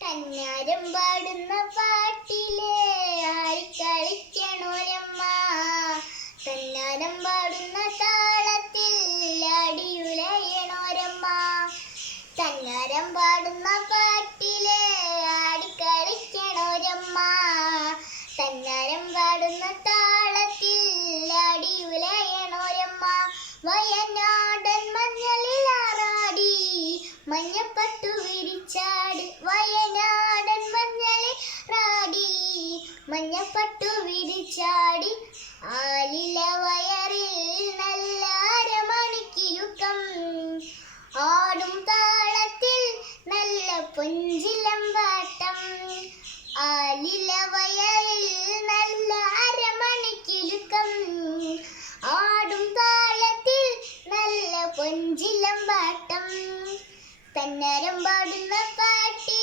കന്നാരം പാടുന്ന പാട്ടിലെ ആടിക്കളിക്കണോരമ്മ കന്നാരം പാടുന്ന താളത്തിൽ അടിയുലയണോരമ്മ കന്നാരം പാടുന്ന പാട്ടിലെ ആടി കളിക്കണോരമ്മ കന്നാരം പാടുന്ന താളത്തിൽ അടിയുലയണോരമ്മ വയനാടൻ മഞ്ഞളിൽ ആറാടി മഞ്ഞപ്പട്ടു വിരിച്ചാടി വയനാടൻ മഞ്ഞപ്പട്ടു വിരിച്ചാടി. ആലില വയറിൽ നല്ല അരമണിക്കിരുക്കം. ആടും താളത്തിൽ നല്ല പൊഞ്ചിലം വാട്ടം. ആലില വയറിൽ നല്ല അരമണിക്കിരുക്കം. ആടും താളത്തിൽ നല്ല പൊഞ്ചിലം വാട്ടം. തന്നരം പാടുന്ന പാട്ടിൽ